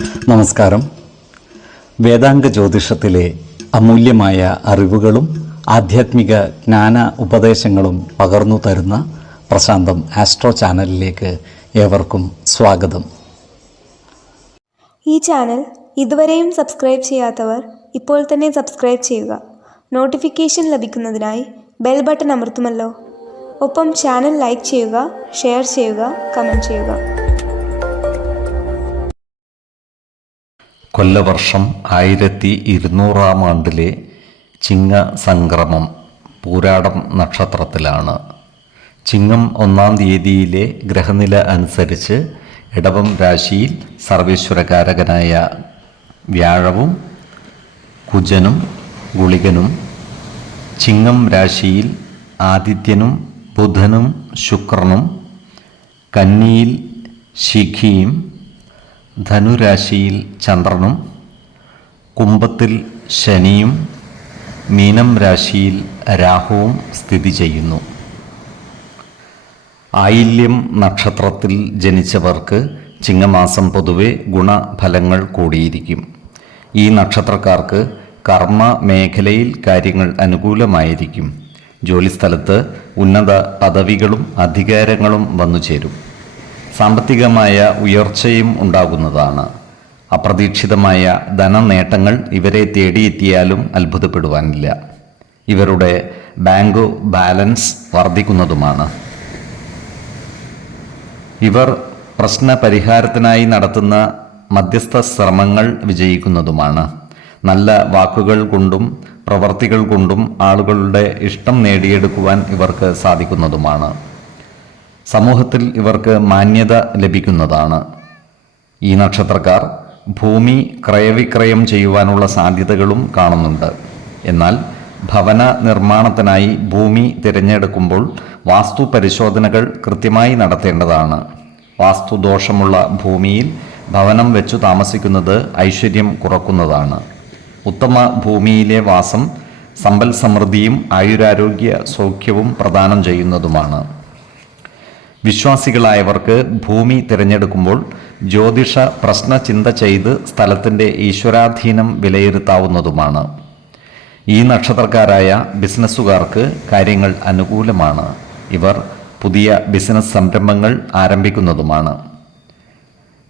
നമസ്കാരം. വേദാംഗ ജ്യോതിഷത്തിലെ അമൂല്യമായ അറിവുകളും ആധ്യാത്മിക ജ്ഞാന ഉപദേശങ്ങളും പകർന്നു തരുന്ന പ്രശാന്തം ആസ്ട്രോ ചാനലിലേക്ക് ഏവർക്കും സ്വാഗതം. ഈ ചാനൽ ഇതുവരെയും സബ്സ്ക്രൈബ് ചെയ്യാത്തവർ ഇപ്പോൾ തന്നെ സബ്സ്ക്രൈബ് ചെയ്യുക. നോട്ടിഫിക്കേഷൻ ലഭിക്കുന്നതിനായി ബെൽ ബട്ടൺ അമർത്തുമല്ലോ. ഒപ്പം ചാനൽ ലൈക്ക് ചെയ്യുക, ഷെയർ ചെയ്യുക, കമൻറ്റ് ചെയ്യുക. കൊല്ലവർഷം 1200 ആണ്ടിലെ ചിങ്ങ സംക്രമം പൂരാടം നക്ഷത്രത്തിലാണ്. ചിങ്ങം 1-ാം തീയതിയിലെ ഗ്രഹനില അനുസരിച്ച് ഇടവം രാശിയിൽ സർവേശ്വരകാരകനായ വ്യാഴവും കുജനും ഗുളികനും, ചിങ്ങം രാശിയിൽ ആദിത്യനും ബുധനും ശുക്രനും, കന്നിയിൽ ശിഖിയും, ധനുരാശിയിൽ ചന്ദ്രനും, കുംഭത്തിൽ ശനിയും, മീനം രാശിയിൽ രാഹുവും സ്ഥിതി ചെയ്യുന്നു. ആയില്യം നക്ഷത്രത്തിൽ ജനിച്ചവർക്ക് ചിങ്ങമാസം പൊതുവെ ഗുണഫലങ്ങൾ കൂടിയിരിക്കും. ഈ നക്ഷത്രക്കാർക്ക് കർമ്മ മേഖലയിൽ കാര്യങ്ങൾ അനുകൂലമായിരിക്കും. ജോലിസ്ഥലത്ത് ഉന്നത പദവികളും അധികാരങ്ങളും വന്നുചേരും. സാമ്പത്തികമായ ഉയർച്ചയും ഉണ്ടാകുന്നതാണ്. അപ്രതീക്ഷിതമായ ധനനേട്ടങ്ങൾ ഇവരെ തേടിയെത്തിയാലും അത്ഭുതപ്പെടുവാനില്ല. ഇവരുടെ ബാങ്ക് ബാലൻസ് വർദ്ധിക്കുന്നതുമാണ്. ഇവർ പ്രശ്ന പരിഹാരത്തിനായി നടത്തുന്ന മധ്യസ്ഥ ശ്രമങ്ങൾ വിജയിക്കുന്നതുമാണ്. നല്ല വാക്കുകൾ കൊണ്ടും പ്രവർത്തികൾ കൊണ്ടും ആളുകളുടെ ഇഷ്ടം നേടിയെടുക്കുവാൻ ഇവർക്ക് സാധിക്കുന്നതുമാണ്. സമൂഹത്തിൽ ഇവർക്ക് മാന്യത ലഭിക്കുന്നതാണ്. ഈ നക്ഷത്രക്കാർ ഭൂമി ക്രയവിക്രയം ചെയ്യുവാനുള്ള സാധ്യതകളും കാണുന്നുണ്ട്. എന്നാൽ ഭവന നിർമ്മാണത്തിനായി ഭൂമി തിരഞ്ഞെടുക്കുമ്പോൾ വാസ്തു പരിശോധനകൾ കൃത്യമായി നടത്തേണ്ടതാണ്. വാസ്തുദോഷമുള്ള ഭൂമിയിൽ ഭവനം വെച്ചു താമസിക്കുന്നത് ഐശ്വര്യം കുറക്കുന്നതാണ്. ഉത്തമ ഭൂമിയിലെ വാസം സമ്പൽ സമൃദ്ധിയും ആയുരാരോഗ്യ സൗഖ്യവും പ്രദാനം ചെയ്യുന്നതുമാണ്. വിശ്വാസികളായവർക്ക് ഭൂമി തിരഞ്ഞെടുക്കുമ്പോൾ ജ്യോതിഷ പ്രശ്നചിന്ത ചെയ്ത് സ്ഥലത്തിൻ്റെ ഈശ്വരാധീനം വിലയിരുത്താവുന്നതുമാണ്. ഈ നക്ഷത്രക്കാരായ ബിസിനസ്സുകാർക്ക് കാര്യങ്ങൾ അനുകൂലമാണ്. ഇവർ പുതിയ ബിസിനസ് സംരംഭങ്ങൾ ആരംഭിക്കുന്നതുമാണ്.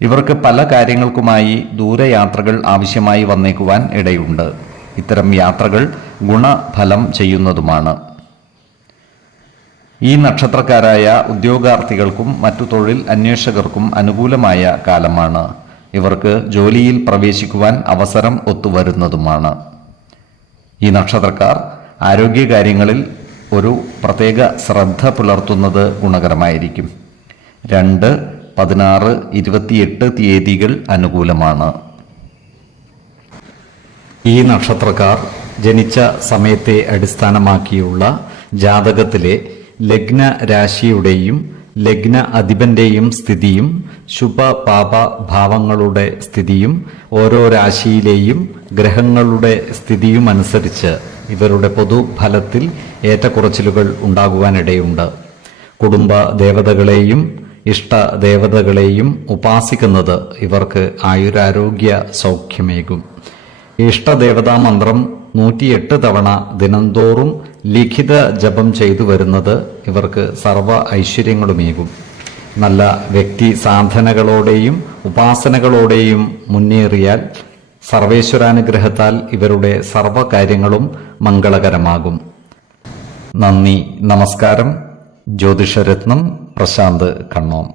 ഇവർക്ക് പല കാര്യങ്ങൾക്കുമായി ദൂരയാത്രകൾ ആവശ്യമായി വന്നേക്കുവാൻ ഇടയുണ്ട്. ഇത്തരം യാത്രകൾ ഗുണഫലം ചെയ്യുന്നതുമാണ്. ഈ നക്ഷത്രക്കാരായ ഉദ്യോഗാർത്ഥികൾക്കും മറ്റു തൊഴിൽ അന്വേഷകർക്കും അനുകൂലമായ കാലമാണ്. ഇവർക്ക് ജോലിയിൽ പ്രവേശിക്കുവാൻ അവസരം ഒത്തുവരുന്നതുമാണ്. ഈ നക്ഷത്രക്കാർ ആരോഗ്യകാര്യങ്ങളിൽ ഒരു പ്രത്യേക ശ്രദ്ധ പുലർത്തുന്നത് ഗുണകരമായിരിക്കും. 2, 16, 28 തീയതികൾ അനുകൂലമാണ്. ഈ നക്ഷത്രക്കാർ ജനിച്ച സമയത്തെ അടിസ്ഥാനമാക്കിയുള്ള ജാതകത്തിലെ ലഗ്ന രാശിയുടെയും ലഗ്ന അധിപന്റെയും സ്ഥിതിയും ശുഭപാപ ഭാവങ്ങളുടെ സ്ഥിതിയും ഓരോ രാശിയിലെയും ഗ്രഹങ്ങളുടെ സ്ഥിതിയും അനുസരിച്ച് ഇവരുടെ പൊതുഫലത്തിൽ ഏറ്റക്കുറച്ചിലുകൾ ഉണ്ടാകുവാനിടയുണ്ട്. കുടുംബ ദേവതകളെയും ഇഷ്ടദേവതകളെയും ഉപാസിക്കുന്നത് ഇവർക്ക് ആയുരാരോഗ്യ സൗഖ്യമേകും. ഇഷ്ടദേവതാ മന്ത്രം 108 തവണ ദിനംതോറും ലിഖിത ജപം ചെയ്തു വരുന്നത് ഇവർക്ക് സർവ്വ ഐശ്വര്യങ്ങളുമേകും. നല്ല വ്യക്തി സാധനകളോടെയും ഉപാസനകളോടെയും മുന്നേറിയാൽ സർവേശ്വരാനുഗ്രഹത്താൽ ഇവരുടെ സർവ്വകാര്യങ്ങളും മംഗളകരമാകും. നന്ദി, നമസ്കാരം. ജ്യോതിഷരത്നം പ്രശാന്ത് കണ്ണോം.